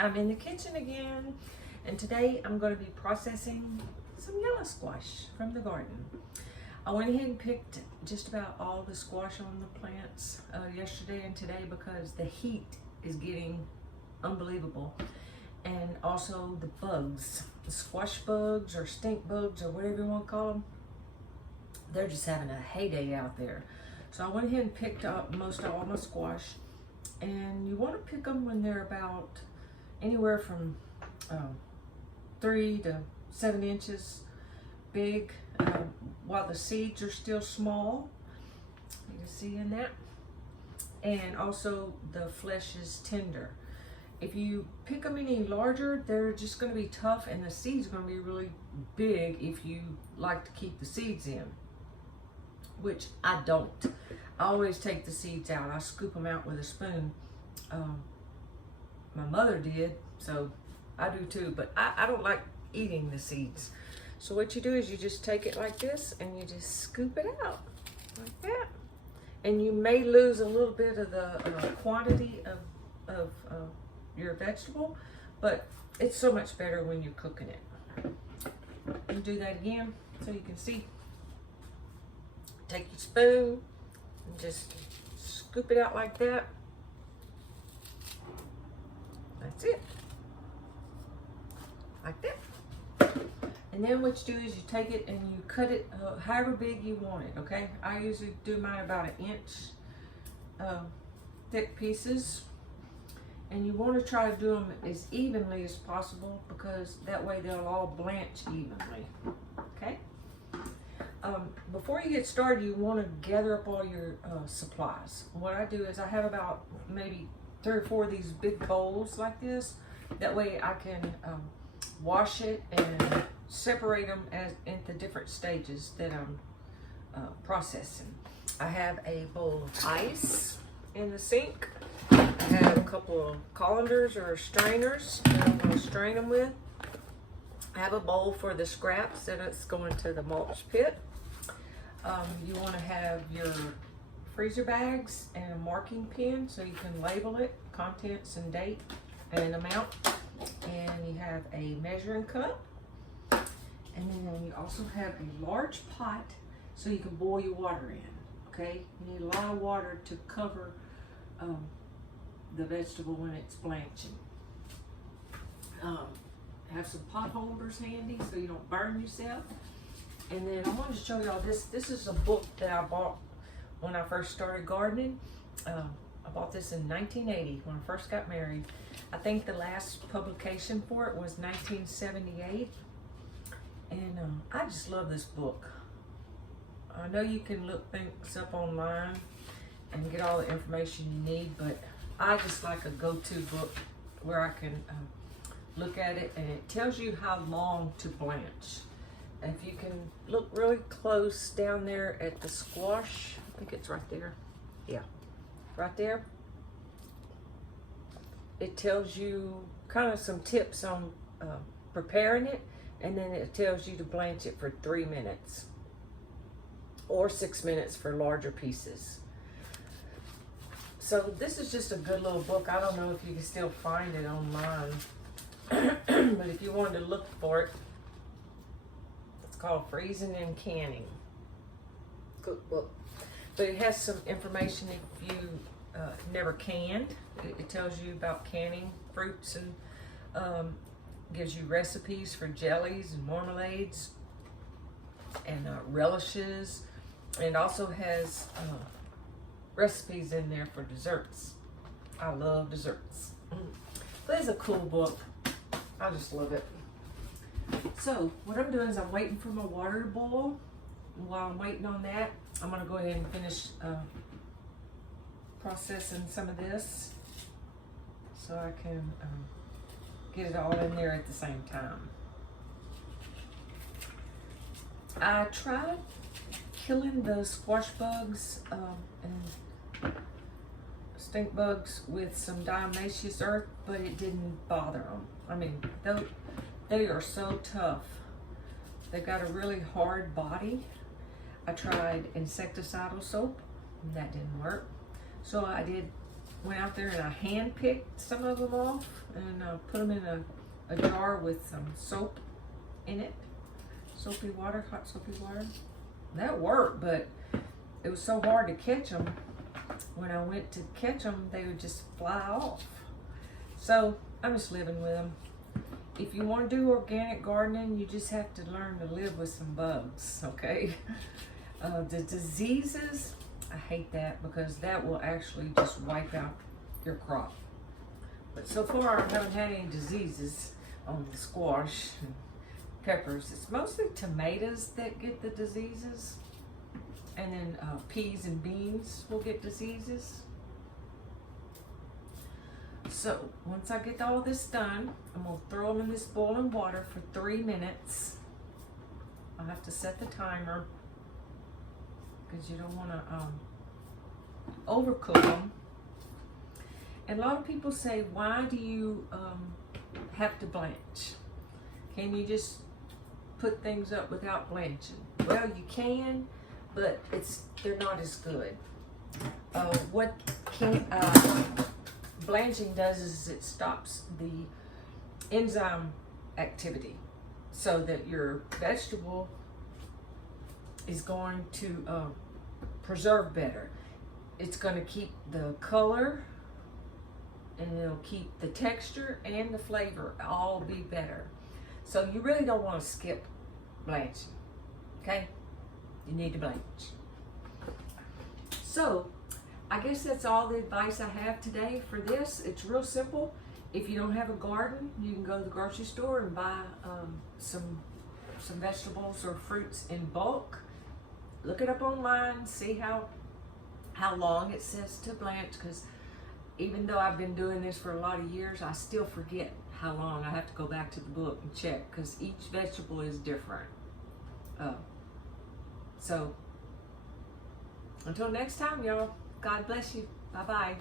I'm in the kitchen again, and today I'm going to be processing some yellow squash from the garden. I went ahead and picked just about all the squash on the plants yesterday and today because the heat is getting unbelievable. And also the bugs, the squash bugs or stink bugs or whatever you want to call them, they're just having a heyday out there. So I went ahead and picked up most of all my squash, and you want to pick them when they're about anywhere from 3 to 7 inches big, while the seeds are still small. You can see in that. And also the flesh is tender. If you pick them any larger, they're just going to be tough, and the seeds are going to be really big if you like to keep the seeds in, which I don't. I always take the seeds out. I scoop them out with a spoon. My mother did, so I do too, but I don't like eating the seeds. So what you do is you just take it like this and you just scoop it out like that. And you may lose a little bit of the quantity of your vegetable, but it's so much better when you're cooking it. And do that again so you can see. Take your spoon and just scoop it out like that. That's it. Like that. And then what you do is you take it and you cut it however big you want it, okay? I usually do mine about 1 inch thick pieces. And you want to try to do them as evenly as possible because that way they'll all blanch evenly, okay? Before you get started, you want to gather up all your supplies. What I do is I have about maybe 3 or 4 of these big bowls like this. That way I can wash it and separate them into the different stages that I'm processing. I have a bowl of ice in the sink. I have a couple of colanders or strainers that I'm going to strain them with. I have a bowl for the scraps that it's going to the mulch pit. You want to have your freezer bags and a marking pen so you can label it, contents and date and amount. And you have a measuring cup. And then you also have a large pot so you can boil your water in, okay? You need a lot of water to cover the vegetable when it's blanching. Have some pot holders handy so you don't burn yourself. And then I want to show y'all this. This is a book that I bought when I first started gardening. I bought this in 1980 when I first got married. I think the last publication for it was 1978. And I just love this book. I know you can look things up online and get all the information you need, but I just like a go-to book where I can look at it, and it tells you how long to blanch. If you can look really close down there at the squash, I think it's right there. Yeah, right there. It tells you kind of some tips on preparing it, and then it tells you to blanch it for 3 minutes or 6 minutes for larger pieces. So this is just a good little book. I don't know if you can still find it online, but if you wanted to look for it, it's called Freezing and Canning Cookbook. But it has some information if you never canned. It tells you about canning fruits and gives you recipes for jellies and marmalades and relishes, and also has recipes in there for desserts. I love desserts. But it's a cool book. I just love it. So what I'm doing is I'm waiting for my water to boil. And while I'm waiting on that, I'm going to go ahead and finish processing some of this so I can get it all in there at the same time. I tried killing the squash bugs and stink bugs with some diatomaceous earth, but it didn't bother them. I mean, they are so tough. They've got a really hard body. I tried insecticidal soap, and that didn't work. So I did went out there and I hand picked some of them off and put them in a jar with some soap in it. Soapy water, hot soapy water. That worked, but it was so hard to catch them. When I went to catch them, they would just fly off. So I'm just living with them. If you want to do organic gardening, you just have to learn to live with some bugs, okay? The diseases, I hate that because that will actually just wipe out your crop. But so far, I haven't had any diseases on the squash and peppers. It's mostly tomatoes that get the diseases. And then peas and beans will get diseases. So once I get all this done, I'm gonna throw them in this boiling water for 3 minutes. I'll have to set the timer because you don't want to overcook them. And a lot of people say, why do you have to blanch? Can you just put things up without blanching? Well, you can, but they're not as good. What blanching does is it stops the enzyme activity so that your vegetable is going to preserve better. It's going to keep the color and it'll keep the texture and the flavor all be better. So you really don't want to skip blanching, okay? You need to blanch. So I guess that's all the advice I have today for this. It's real simple. If you don't have a garden, you can go to the grocery store and buy some vegetables or fruits in bulk. Look it up online, see how long it says to blanch, because even though I've been doing this for a lot of years, I still forget how long. I have to go back to the book and check because each vegetable is different. So until next time, y'all, God bless you. Bye-bye.